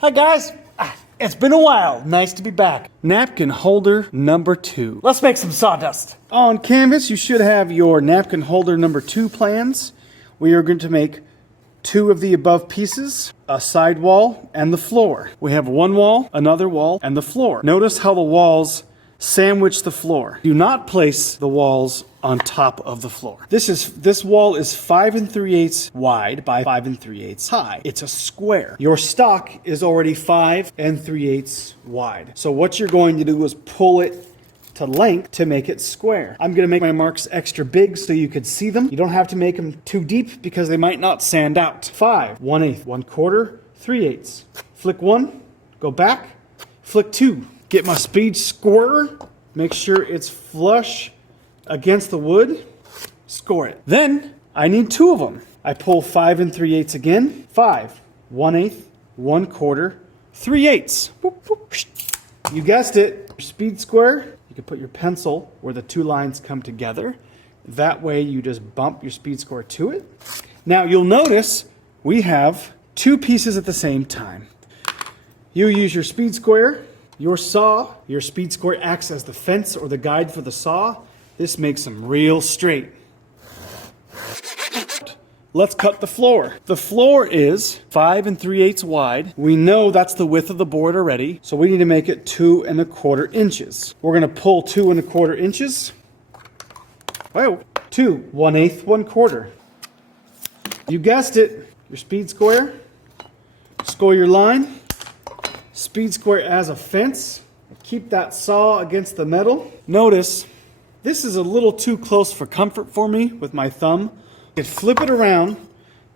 Hi guys, it's been a while. Nice to be back. Napkin holder number 2. Let's make some sawdust. On canvas, you should have your napkin holder number 2 plans. We are going to make 2 of the above pieces, a side wall and the floor. We have one wall, another wall, and the floor. Notice how the walls sandwich the floor. Do not place the walls on top of the floor. This wall is 5 3/8 wide by 5 3/8 high. It's a square. Your stock is already 5 3/8 wide. So what you're going to do is pull it to length to make it square. I'm going to make my marks extra big so you could see them. You don't have to make them too deep because they might not sand out. 5 1/8, 1/4, 3/8. Flick 1, go back, flick 2. Get my speed scorer, make sure it's flush against the wood, score it. Then I need 2 of them. I pull 5 3/8 again. 5 1/8, 1/4, 3/8. You guessed it. Your speed square, you can put your pencil where the 2 lines come together. That way you just bump your speed square to it. Now you'll notice we have 2 pieces at the same time. You use your speed square, your saw, your speed square acts as the fence or the guide for the saw. This makes them real straight. Let's cut the floor. The floor is 5 3/8 wide. We know that's the width of the board already, so we need to make it 2 1/4 inches. We're going to pull 2 1/4 inches. Wow, 2 1/8, 1/4. You guessed it. Your speed square. Score your line. Speed square as a fence. Keep that saw against the metal. Notice, this is a little too close for comfort for me with my thumb. I flip it around,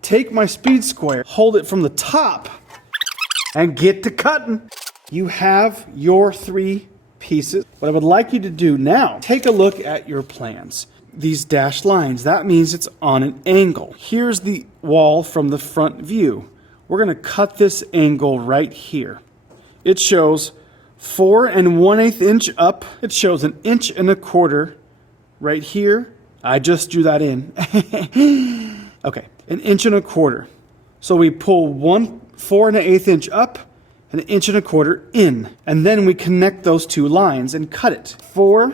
take my speed square, hold it from the top, and get to cutting. You have your 3 pieces. What I would like you to do now, take a look at your plans. These dashed lines, that means it's on an angle. Here's the wall from the front view. We're going to cut this angle right here. It shows 4 1/8 inch up. It shows 1 1/4 right here. I just drew that in. Okay, 1 1/4. So we pull 4 1/8 inch up and 1 1/4 in. And then we connect those 2 lines and cut it. 4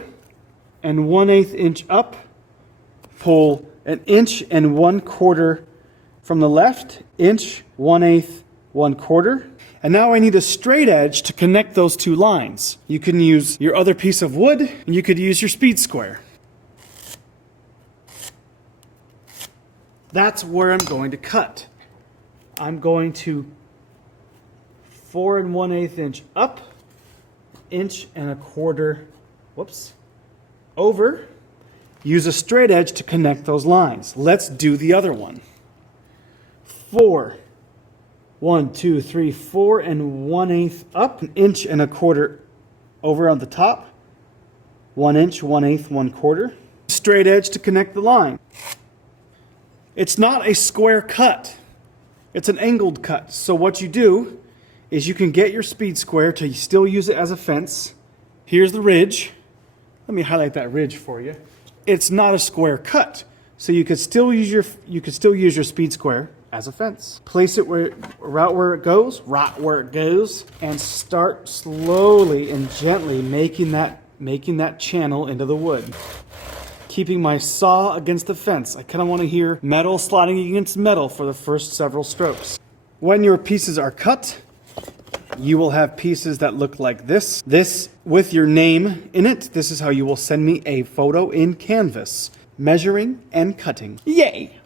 1/8 inch up. Pull 1 1/4 from the left. 1 1/8, 1/4. And now I need a straight edge to connect those 2 lines. You can use your other piece of wood, and you could use your speed square. That's where I'm going to cut. I'm going to 4 1/8 inch up, 1 1/4, over. Use a straight edge to connect those lines. Let's do the other one. 4 1 2 3 4 1/8 up, 1 1/4 over on the top, 1 inch 1/8 1/4. Straight edge to connect the line. It's not a square cut, it's an angled cut. So what you do is you can get your speed square to still use it as a fence. Here's the ridge. Let me highlight that ridge for you. It's not a square cut, so you could still use your speed square as a fence. Place it right where it goes, and start slowly and gently making that channel into the wood. Keeping my saw against the fence. I kind of want to hear metal sliding against metal for the first several strokes. When your pieces are cut, you will have pieces that look like this. This with your name in it. This is how you will send me a photo in Canvas, measuring and cutting. Yay!